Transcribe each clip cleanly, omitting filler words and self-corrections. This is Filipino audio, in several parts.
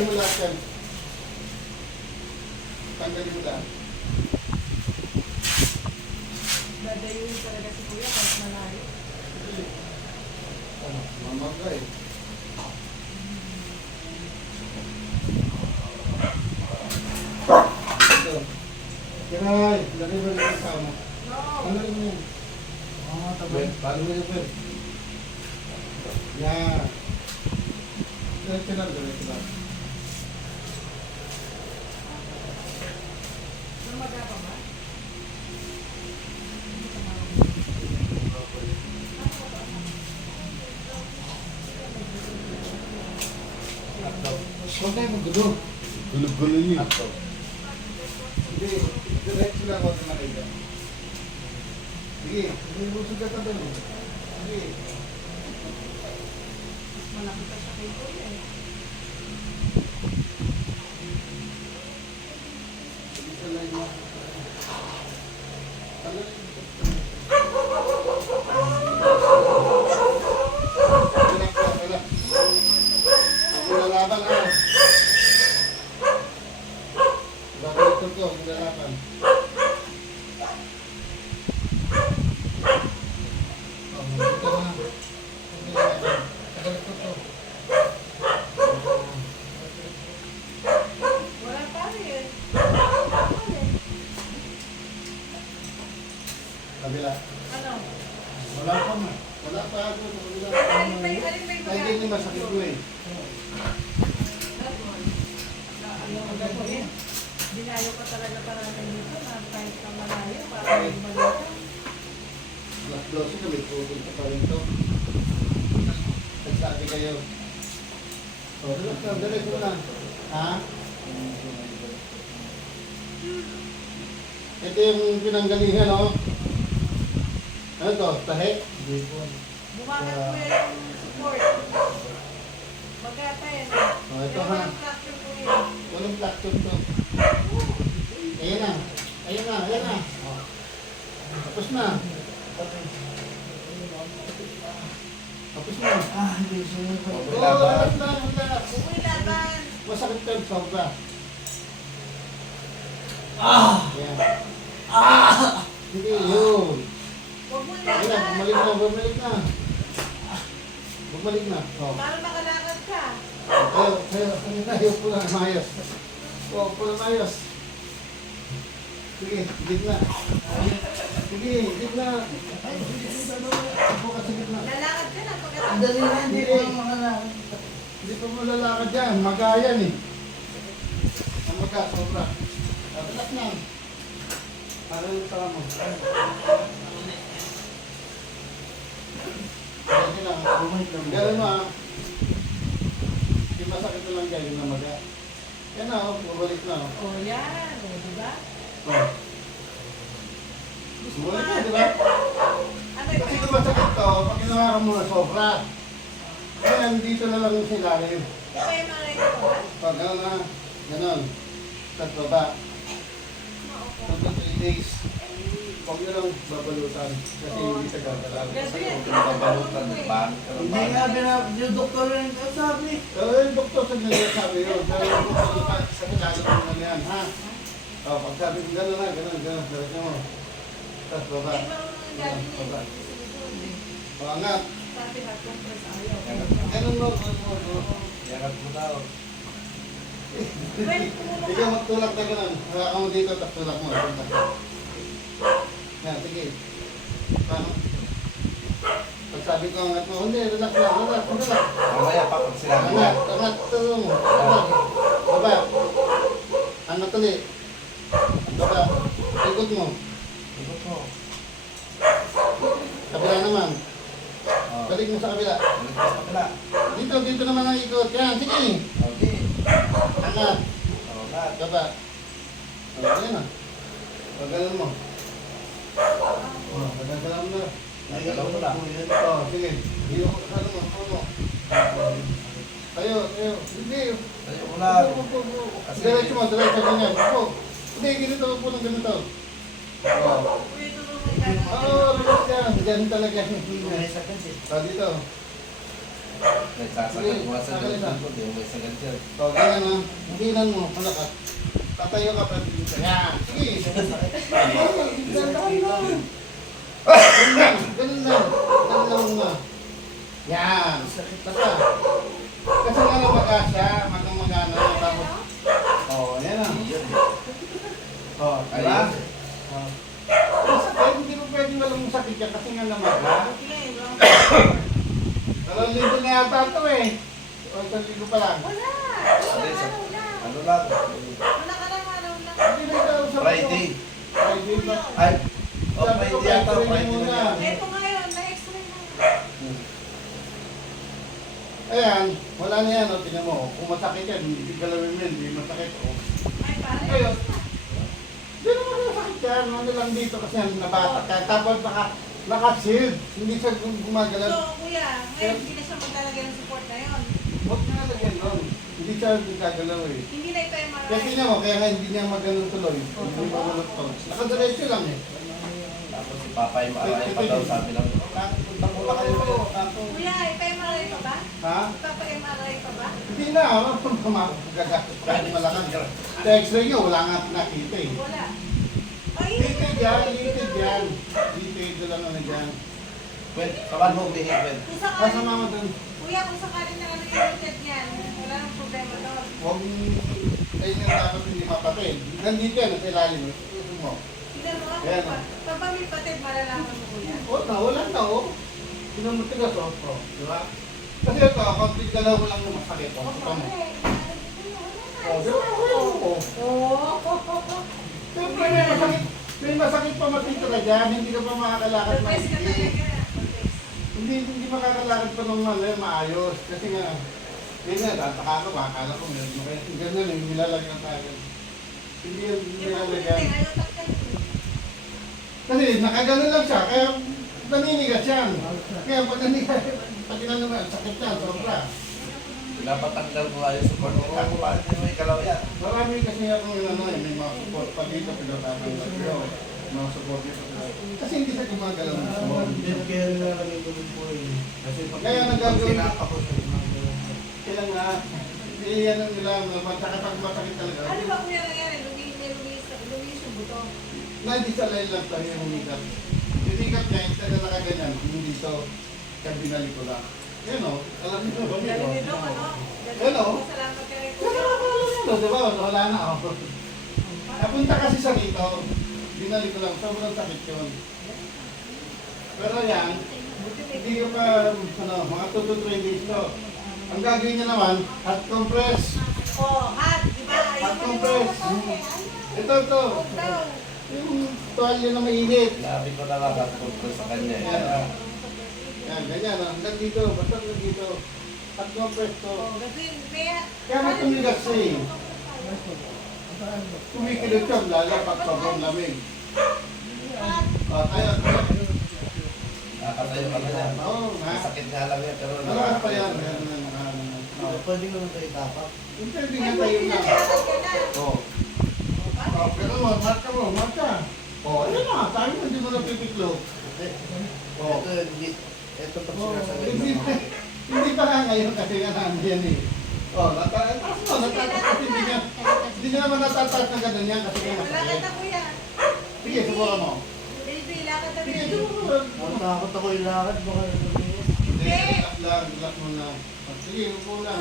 Tanggalin mo lahat yan. Tanggalin mo lahat. Dadayuin talaga si Kuya kahit malayo. Mamaga eh. Ito. Kiray, lagay mo rin yung tama. Tanggalin mo yun. Tabay. Bago mo yun, Fred. Yan. Diretso lang, diretso lang. Lumaga pa ba? Huwag tayo maggulo. Gulo-gulo yun. Hindi, diretso lang ako na kayo. Sige, hindi mo sugatan doon. Sige. Mas malaki pa siya kay Kuya eh. Sige sa line mo. Tanggalin mo. Relax lang, relax. Ako lalaban ah. Babaliktod ko, ako lalaban. Oh, dito na. Babaliktod ko. Wala pa rin. Kabila. Ano? Wala pa ma. Wala pa ako. Wala pa. Alin ba yung Ay, hindi masakit ko eh. Ayaw ko gagawin. Dinayo ko talaga parang dito na kahit na malayo para may malito. Alas 12 kami pupunta pa rin to. Nagsabi kayo. O, relax lang, direct mo lang. Ha? Ito yung pinanggalingan, o. Ano to? Tahe? Bumagat ko yung support. Magata yan. O, ito ha. Yung fracture ko yun. Walang fracture to. Ayan na. Ayan na, ayan na. O. Tapos na. Tapos na. Oo, relax lang, relax. Uy, laban! Masakit ka, sobra. Ayan. Sige, yun. Huwag mo Ayan na, laban! bumalik na, bumalik na. Bumalik na. O. Para makalakad ka. Ayaw po lang mayos. O, po lang mayos. Sige, gitna. Sige, gitna. Ako ka sa gitna. Lalakad ka na pagkatapos. Ang dali na, hindi pa makalakad. Hindi pa mo lalakad yan, magayan eh. Ang maga, sobra. Relax na. Para yung tama mo. Ganyan lang. Ganyan mo ah. Yung masakit na lang dyan, yung namaga. Yan na, oh, bumalik na. Oh. O yan, o diba? Oh. Bumalik na, di ba? Ano Kasi ito? kung masakit to, pag ginawa mo na sobra. Ayan, dito na lang yung silalim. Ito yung mga ito ba? Pag gano'n na, gano'n. Sa baba. 2 to 3 days. Huwag nyo lang babalutan. Kasi hindi sa gagalaw. Gaso yan. Babalutan, Hindi nga yung doktor rin sabi. Yung doktor sa nagsasabi yun. Pero yung doktor sa ilalim mo na yan, ha? O, pag sabi ko gano'n na, gano'n. Diretso mo. Tapos baba. Eh, marunong gabi niya. Susunod eh. O, angat. Sabi na compress ayaw. Ganun mo, ganun mo. Yarat mo daw. Pwede tumulong Ikaw ka. magtulak na gano'n. Haka mo dito, tapos tulak mo. Yan, sige. Paano? Pag sabi ko angat mo, hindi, relax lang, relax. Mamaya pa pag sinabi mo. Angat, tulong mo. Angat. Baba. Angat ulit. Baba. Ikot mo. Ikot mo. Kabila naman. Oh. Balik mo sa kabila. Balik mo sa kabila. Dito naman ang ikot. Yan, sige. Okay. Angat. Oh, lahat. Baba. Ayan na. Paggalan mo. Paggalan mo na. Nagalaw mo na. Oh, sige. Ano mo, puno. Tayo. Hindi. Tayo mo lang. Kasi- Diretso mo, diretso ganyan. Upo. Hindi, ganito po ng ganito. Oh. Uy, tulungan ka. Oo, relax yan. Ganyan talaga. May sakit eh. Oh, dito. Nagsasagal ko nga sa ganyan ko, di mo may sagal dyan. O, ganyan na. Hinan mo, malakas. Tatayo ka pa din ka. Yan. Sige. Ganun lang. Ganun lang. Ganun lang na. Yan. Basta. Kasi nga namaga siya, magang-magana. Tapos, yan na. Yun. Diba? Sakit, hindi mo pwede walang sakit yan kasi nga namaga. Okay, wrong. 2 linggo na yata ito eh. O, 1 linggo pa lang. Wala. Hindi, Wala, wala. Ano lang? Wala ka lang araw lang. Hindi na ikaw sa Friday. Friday ba? Ay, Friday yata, Friday na yan. Ito ngayon, na-x-ray na. Ayan, wala na yan, o, tingnan mo. Kung masakit yan, hindi galawin mo, hindi masakit. O. Ay, pare. Ayun. Hindi naman masakit yan, ano lang dito kasi nabatak ka. Tapos naka-shield, hindi siya gumagalaw. So, kuya, ngayon hindi na siya maglalagay ng support na yun. Huwag na lagyan nun. Hindi siya gagalaw eh. Hindi na ito MRI. Kaya tingnan mo, kaya nga hindi niya maganon tuloy. Hindi magulot to. Nakadiretso lang eh. Tapos si Papa yung maaray pa daw, sabi lang. Punta mo ba kayo kayo? Tapo. Kuya, ipa-MRI pa ba? Ha? Ipapa-MRI pa ba? Hindi na, magagastos kahit malakas. Sa x-ray niyo, wala nga nakita eh. Wala. Ay, Litid yan, litid yan. Litid ko lang na dyan. Well, kawan mo umihi, well. kung Kasama sakaling, mo dun. kuya, kung sakaling na ano yung rotate niyan, wala nang problema doon. Huwag ayun yung dapat hindi mapatid. Nandito yan, sa ilalim. Ito mo. Tignan mo ako Ayan, pa. Pag pamipatid, malalaman mo kuya. Wala na oh. Pinamutigas oh. Di ba? Kasi ito, konting galaw mo lang yung masakit. Oh, ito mo. Oh, di ba? Oh. Siyempre may masakit pa matitira dyan. Hindi ka pa makakalakad Request ka maigi. talaga. Hindi makakalakad pa ng maayos. Kasi nga, yun nga, tataka ko, akala ko meron mo kaya ganyan yung nilalagyan tayo. Hindi yung nilalagyan. Kasi nakaganon lang siya, kaya naninigas yan. Kaya pag naninigas, pag inano mo yan, sakit yan, sobra. Pinapatanggal ko nga yung support ko. Ako pa, hindi mo ikalaw yan. Marami kasi akong inano eh, may mga support. Pag dito, pinatanggal ko yun. Mga support dito. Kasi hindi siya gumagalaw ng support. Kaya nilalagay ko rin po eh. Kasi pag Kaya nagagawin- sinapa ko sa gumagalaw. Kaya nga, hindi yan ang nila, kapag masakit talaga. Ano ba kuya nangyari? Lumis yung buto. Na hindi sa line lang tayo yung humikat. Yung hikat niya, yung taga nakaganyan, yung dito, kaya binalik ko lang. Yan o, alam niyo ba? Galing ni Doc, ano? Hello? Salamat ka rin Kasi kuya. ano, di ba? Wala na ako. Napunta kasi sa dito, binalik ko lang, sobrang sakit yun. Pero yan, hindi ko pa, mga 2 to 3 days to. Ang gagawin niya naman, hot compress. Oh, hot, di ba? Hot compress. Ito. Huwag daw. Yung tuwalya na mainit. Sinabi ko na lang at ko sa kanya. Yan, ganyan. Hanggang dito, basta hanggang dito. Hot compress to. Oh, kasi may... Kaya matumigas siya eh. Kumikilot siya, lalo pag sobrang lamig. Kaya, Nakatayo ka na yan. oo nga. Sakit nga lang yan, pero Malakas pa yan. Pwede ko nang tayo tapak. Hindi, hindi nga tayo na. Oo. Oh, pero mo, marka. Oh, ayun na, tayo mo, hindi mo napipiklo. Oh. Ito pag sinasagay Hindi, naman. hindi pa nga ngayon kasi nga nandiyan eh. Oh, natatas mo, kasi hindi niya naman natatas na ganun yan kasi nga Lakad masakit. na kuya. Sige, subukan mo. Baby, lakad na Sige, baby. subukan. Natakot ako yung lakad, baka lumis. Hindi, relax mo na. Sige, upo lang.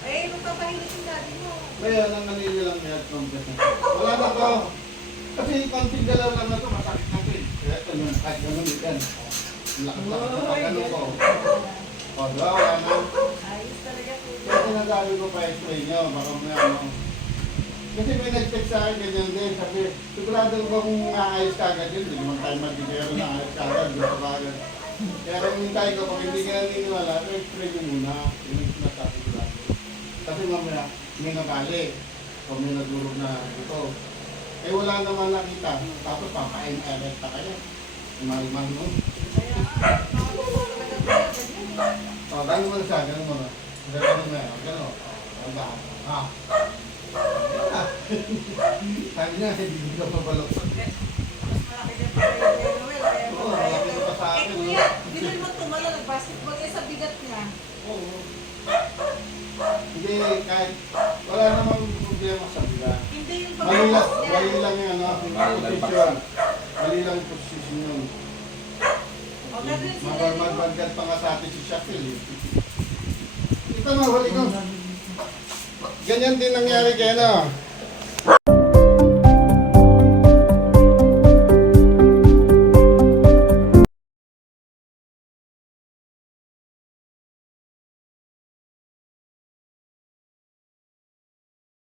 Eh, magpapahinit yung daddy mo. Kaya nang nanili lang kaya complex na. Wala na to. Kasi konting galaw lang na to, masakit na to eh. Kaya ito yung kahit ganun yan. Lakas-lakas na pag ganun ko. O, diba? Wala na. Ayos talaga kuya. Kaya sinasabi ko pa x-ray nyo, baka may ano. Kasi may nag-text sa akin ganyan din. Sabi, sigurado ko ba kung maayos ka agad yun? Hindi naman tayo magigero na ayos ka agad. Dito ka agad. Kaya kung hintay ko, kung hindi ka naniniwala, x-ray nyo muna. Yun yung sinasabi ko lang. Kasi mamaya, may nagali. O may nagulog na ito. Eh wala naman nakita. Tapos papain-erect pa kayo. Mal-mal mo. Kaya, makakapagod talaga kuya. Ganyan eh. O, gano'n mo na siya. Gano'n mo na. Gano'n mo na. Gano'n. Gano'n. Ha? Sabi niya, hindi ka pabalokson. Mas malaki din pa kayo kay Noel. Kaya Oo, malaki pa sa akin, Eh kuya, di rin mo tumalo nag-basketball. Eh sa bigat niya, Hindi, kahit wala namang problema sa bila. Hindi yung Mali lang, pagkakos niya. mali lang yung ano, yung posisyon. Mali lang yung posisyon yun. O, gagawin sila dito. Magbagat pa nga sa atin si Shakil eh. Ito na, huli ko. Ganyan din nangyari kay ano.